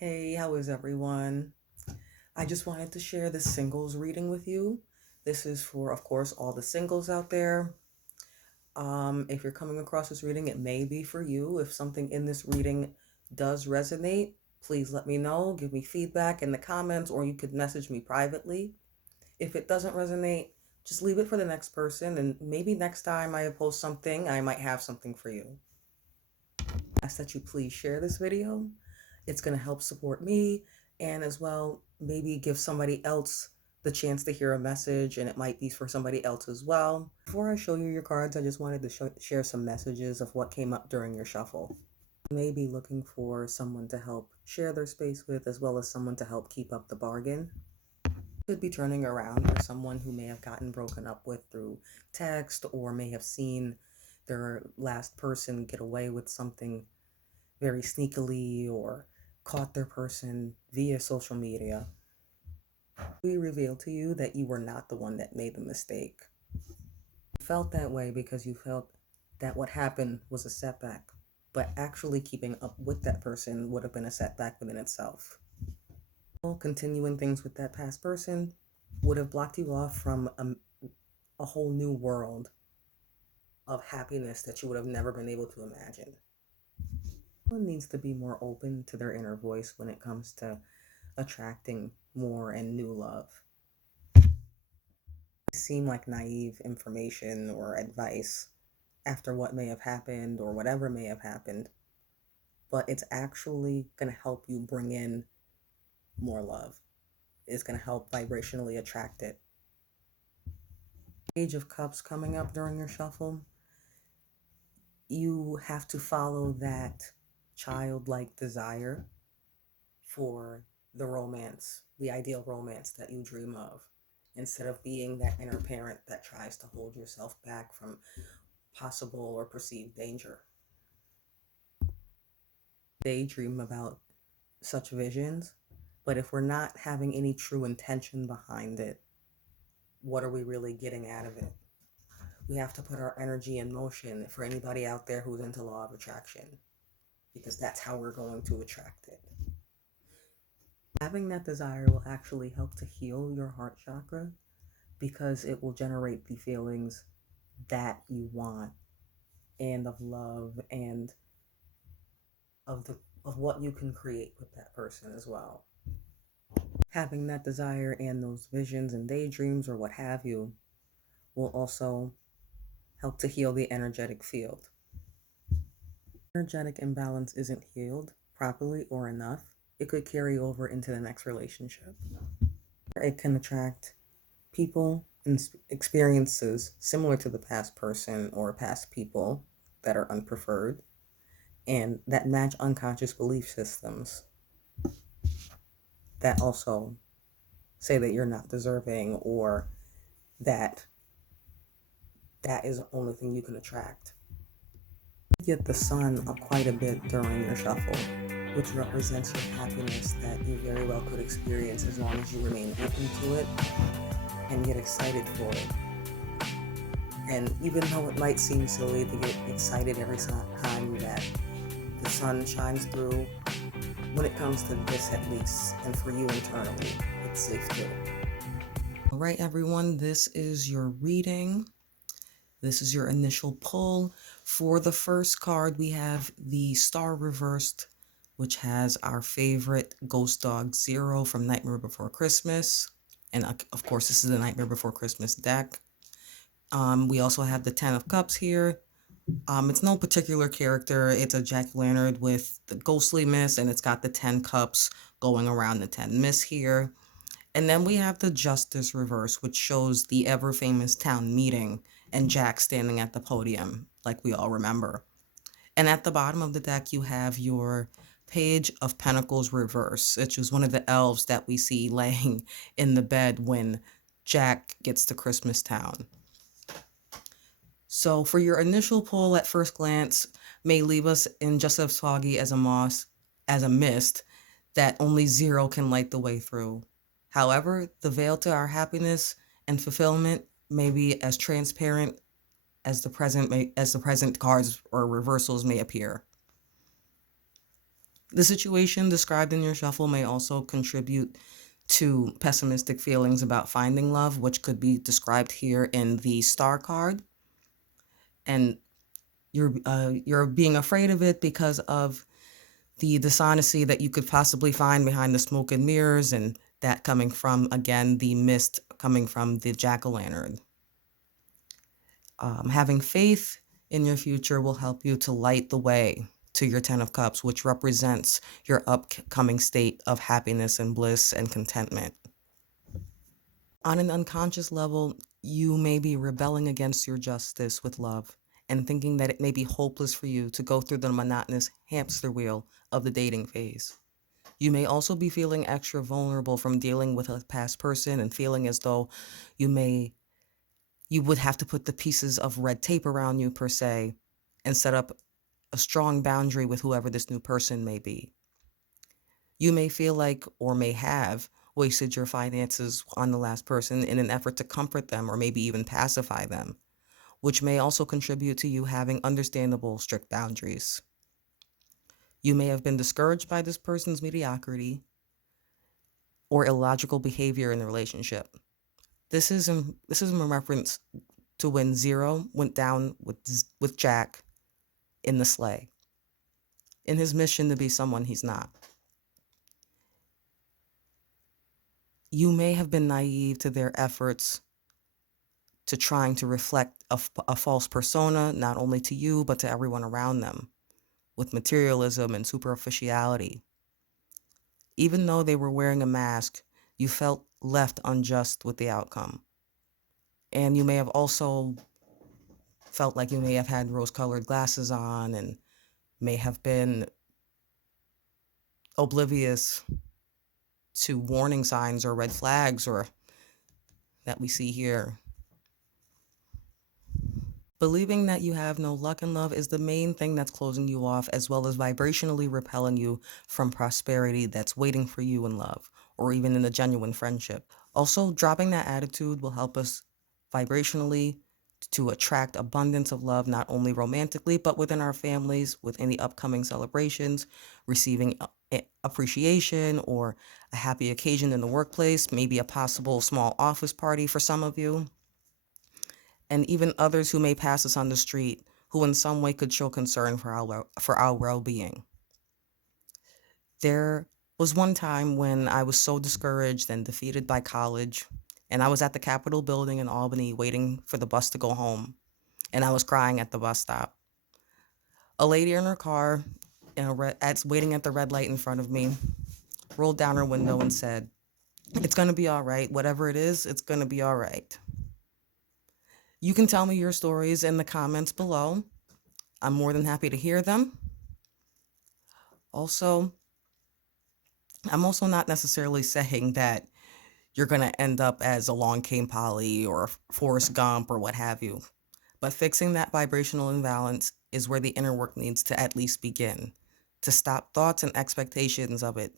Hey, how is everyone? I just wanted to share this singles reading with you. This is for, of course, all the singles out there. If you're coming across this reading, it may be for you. If something in this reading does resonate, please let me know. Give me feedback in the comments, or you could message me privately. If it doesn't resonate, just leave it for the next person, and maybe next time I post something, I might have something for you. I ask that you please share this video. It's going to help support me and as well maybe give somebody else the chance to hear a message, and it might be for somebody else as well. Before I show you your cards, I just wanted to share some messages of what came up during your shuffle. You may be looking for someone to help share their space with, as well as someone to help keep up the bargain. Could be turning around for someone who may have gotten broken up with through text, or may have seen their last person get away with something very sneakily, or caught their person via social media. We reveal to you that you were not the one that made the mistake. You felt that way because you felt that what happened was a setback, but actually keeping up with that person would have been a setback within itself. Continuing things with that past person would have blocked you off from a whole new world of happiness that you would have never been able to imagine. One needs to be more open to their inner voice when it comes to attracting more and new love. It seem like naive information or advice after what may have happened or whatever may have happened, but it's actually going to help you bring in more love. It's going to help vibrationally attract it. Page of Cups coming up during your shuffle, you have to follow that childlike desire for the romance, the ideal romance that you dream of, instead of being that inner parent that tries to hold yourself back from possible or perceived danger. Daydream about such visions, but if we're not having any true intention behind it, what are we really getting out of it? We have to put our energy in motion for anybody out there who's into law of attraction, because that's how we're going to attract it. Having that desire will actually help to heal your heart chakra, because it will generate the feelings that you want, and of love, and of what you can create with that person as well. Having that desire and those visions and daydreams or what have you will also help to heal the energetic field. Energetic imbalance isn't healed properly or enough, it could carry over into the next relationship. It can attract people and experiences similar to the past person or past people that are unpreferred and that match unconscious belief systems that also say that you're not deserving, or that is the only thing you can attract. You get the sun up quite a bit during your shuffle, which represents your happiness that you very well could experience as long as you remain open to it and get excited for it. And even though it might seem silly to get excited every time that the sun shines through, when it comes to this at least, and for you internally, it's safe too. All right, everyone, this is your reading. This is your initial pull. For the first card, we have the Star Reversed, which has our favorite ghost dog Zero from Nightmare Before Christmas. And of course, this is the Nightmare Before Christmas deck. We also have the Ten of Cups here. It's no particular character. It's a jack-o'-lantern with the ghostly mist, and it's got the 10 cups going around the 10 mists here. And then we have the Justice Reverse, which shows the ever-famous town meeting and Jack standing at the podium, like we all remember. And at the bottom of the deck, you have your Page of Pentacles Reverse, which is one of the elves that we see laying in the bed when Jack gets to Christmas Town. So for your initial pull at first glance may leave us in just as foggy as a mist that only Zero can light the way through. However, the veil to our happiness and fulfillment may be as transparent as the present cards or reversals may appear. The situation described in your shuffle may also contribute to pessimistic feelings about finding love, which could be described here in the star card. And you're being afraid of it because of the dishonesty that you could possibly find behind the smoke and mirrors, and that coming from, again, the mist coming from the jack-o'-lantern. Having faith in your future will help you to light the way to your Ten of Cups, which represents your upcoming state of happiness and bliss and contentment. On an unconscious level, you may be rebelling against your justice with love and thinking that it may be hopeless for you to go through the monotonous hamster wheel of the dating phase. You may also be feeling extra vulnerable from dealing with a past person and feeling as though you would have to put the pieces of red tape around you, per se, and set up a strong boundary with whoever this new person may be. You may feel like, or may have, wasted your finances on the last person in an effort to comfort them or maybe even pacify them, which may also contribute to you having understandable strict boundaries. You may have been discouraged by this person's mediocrity or illogical behavior in the relationship. This is in reference to when Zero went down with Jack in the sleigh, in his mission to be someone he's not. You may have been naive to their efforts to trying to reflect a false persona, not only to you, but to everyone around them, with materialism and superficiality. Even though they were wearing a mask, you felt left unjust with the outcome. And you may have also felt like you may have had rose-colored glasses on and may have been oblivious to warning signs or red flags or that we see here. Believing that you have no luck in love is the main thing that's closing you off, as well as vibrationally repelling you from prosperity that's waiting for you in love, or even in a genuine friendship. Also, dropping that attitude will help us vibrationally to attract abundance of love, not only romantically, but within our families, within the upcoming celebrations, receiving appreciation or a happy occasion in the workplace, maybe a possible small office party for some of you, and even others who may pass us on the street who in some way could show concern for our well-being. There was one time when I was so discouraged and defeated by college, and I was at the Capitol building in Albany waiting for the bus to go home, and I was crying at the bus stop. A lady in her car, waiting at the red light in front of me, rolled down her window and said, "It's going to be all right. Whatever it is, it's going to be all right." You can tell me your stories in the comments below. I'm more than happy to hear them. Also, I'm also not necessarily saying that you're going to end up as Along Came Polly or Forrest Gump or what have you. But fixing that vibrational imbalance is where the inner work needs to at least begin, to stop thoughts and expectations of it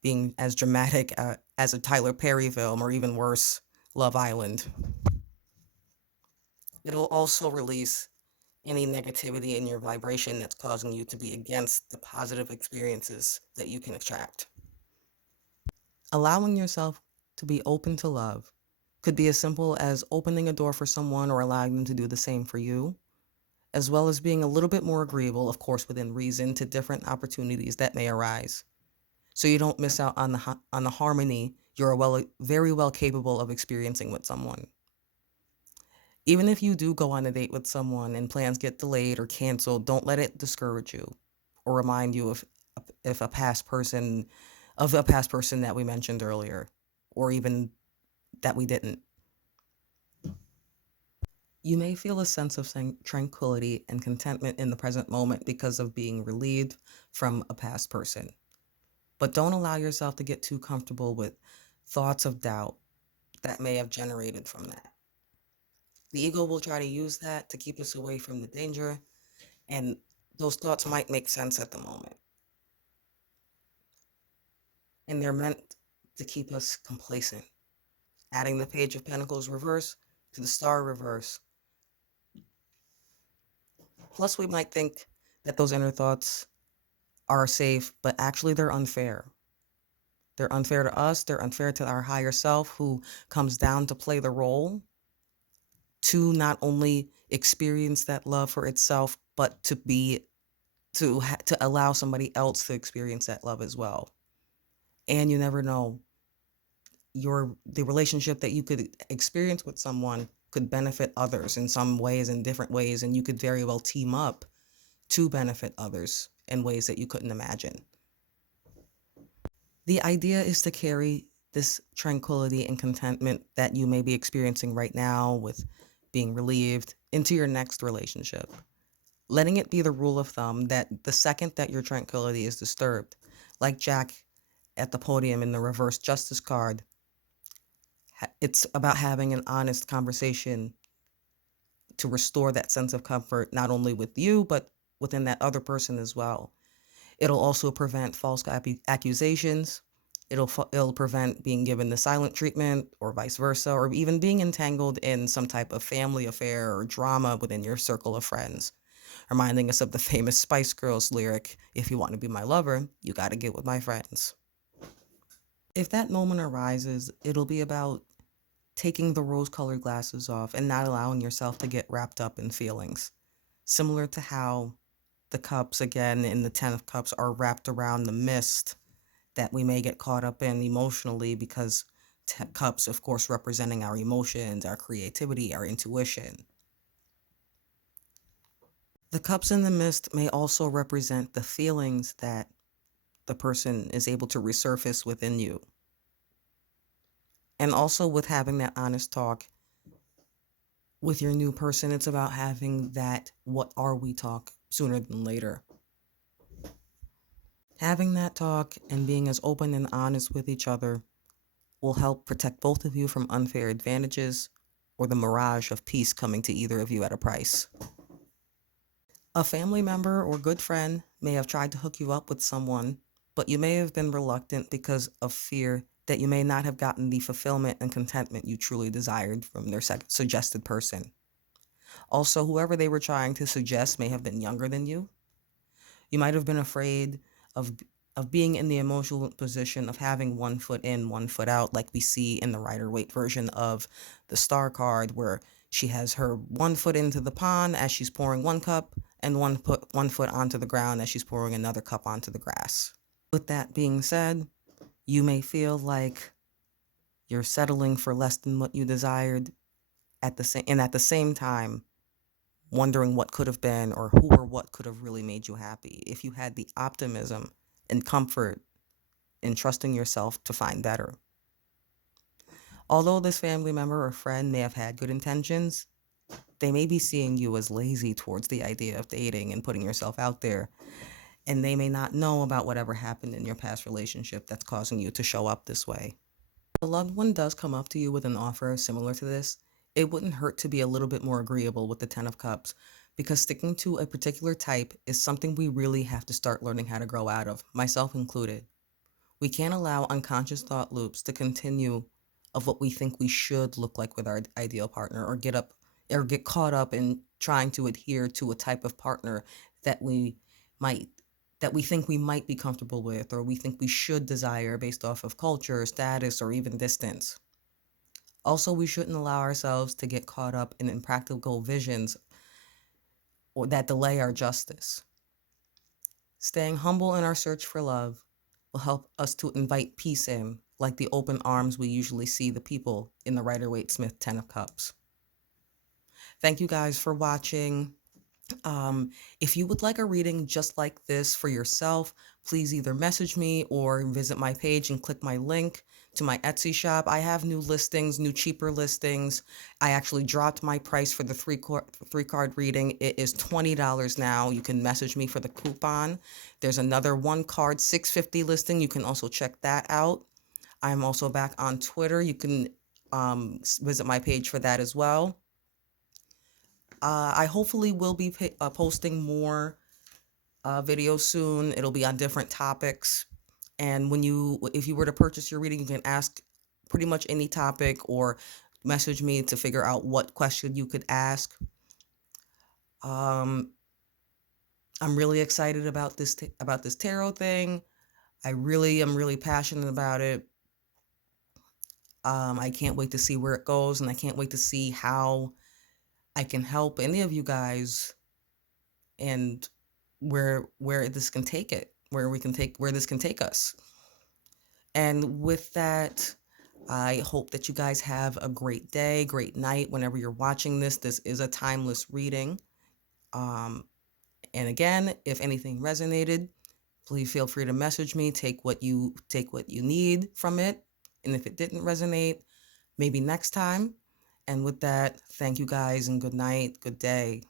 being as dramatic as a Tyler Perry film, or even worse, Love Island. It'll also release any negativity in your vibration that's causing you to be against the positive experiences that you can attract. Allowing yourself to be open to love could be as simple as opening a door for someone or allowing them to do the same for you, as well as being a little bit more agreeable, of course within reason, to different opportunities that may arise, so you don't miss out on the harmony you're very well capable of experiencing with someone. Even if you do go on a date with someone and plans get delayed or canceled, don't let it discourage you or remind you of a past person that we mentioned earlier, or even that we didn't. You may feel a sense of tranquility and contentment in the present moment because of being relieved from a past person. But don't allow yourself to get too comfortable with thoughts of doubt that may have generated from that. The ego will try to use that to keep us away from the danger, and those thoughts might make sense at the moment. And they're meant to keep us complacent. Adding the Page of Pentacles reverse to the Star reverse. Plus, we might think that those inner thoughts are safe, but actually they're unfair. They're unfair to us, they're unfair to our higher self who comes down to play the role to not only experience that love for itself, but to allow somebody else to experience that love as well. And you never know, the relationship that you could experience with someone could benefit others in some ways, in different ways, and you could very well team up to benefit others in ways that you couldn't imagine. The idea is to carry this tranquility and contentment that you may be experiencing right now with being relieved into your next relationship. Letting it be the rule of thumb that the second that your tranquility is disturbed, like Jack at the podium in the reverse justice card, it's about having an honest conversation to restore that sense of comfort, not only with you, but within that other person as well. It'll also prevent false accusations. It'll prevent being given the silent treatment or vice versa, or even being entangled in some type of family affair or drama within your circle of friends. Reminding us of the famous Spice Girls lyric, if you want to be my lover, you got to get with my friends. If that moment arises, it'll be about taking the rose colored glasses off and not allowing yourself to get wrapped up in feelings. Similar to how the cups, again, in the Ten of Cups, are wrapped around the mist that we may get caught up in emotionally because cups, of course, representing our emotions, our creativity, our intuition. The cups in the mist may also represent the feelings that the person is able to resurface within you. And also with having that honest talk with your new person, it's about having that what are we talk sooner than later. Having that talk and being as open and honest with each other will help protect both of you from unfair advantages or the mirage of peace coming to either of you at a price. A family member or good friend may have tried to hook you up with someone, but you may have been reluctant because of fear that you may not have gotten the fulfillment and contentment you truly desired from their suggested person. Also, whoever they were trying to suggest may have been younger than you. You might have been afraid of of being in the emotional position of having one foot in, one foot out, like we see in the Rider-Waite version of the Star card, where she has her one foot into the pond as she's pouring one cup, and one foot onto the ground as she's pouring another cup onto the grass. With that being said, you may feel like you're settling for less than what you desired at the same time wondering what could have been or who or what could have really made you happy if you had the optimism and comfort in trusting yourself to find better. Although this family member or friend may have had good intentions, they may be seeing you as lazy towards the idea of dating and putting yourself out there, and they may not know about whatever happened in your past relationship that's causing you to show up this way. If a loved one does come up to you with an offer similar to this, it wouldn't hurt to be a little bit more agreeable with the Ten of Cups, because sticking to a particular type is something we really have to start learning how to grow out of, myself included. We can't allow unconscious thought loops to continue of what we think we should look like with our ideal partner, or get caught up in trying to adhere to a type of partner that might we think we might be comfortable with, or we think we should desire based off of culture, status, or even distance. Also, we shouldn't allow ourselves to get caught up in impractical visions or that delay our justice. Staying humble in our search for love will help us to invite peace in, like the open arms we usually see the people in the Rider-Waite-Smith Ten of Cups. Thank you guys for watching. If you would like a reading just like this for yourself, please either message me or visit my page and click my link to my Etsy shop. I have new listings, new cheaper listings. I actually dropped my price for the three card reading. It is $20 now. You can message me for the coupon. There's another one card $6.50 listing. You can also check that out. I'm also back on Twitter. You can visit my page for that as well. I hopefully will be posting more videos soon. It'll be on different topics. And if you were to purchase your reading, you can ask pretty much any topic or message me to figure out what question you could ask. I'm really excited about this tarot thing. I really am really passionate about it. I can't wait to see where it goes, and I can't wait to see how I can help any of you guys, and where this can take it, where this can take us. And with that, I hope that you guys have a great day, great night whenever you're watching this. This is a timeless reading. Um, and again, if anything resonated, please feel free to message me. Take what you need from it. And if it didn't resonate, maybe next time. And with that, thank you guys and good night, good day.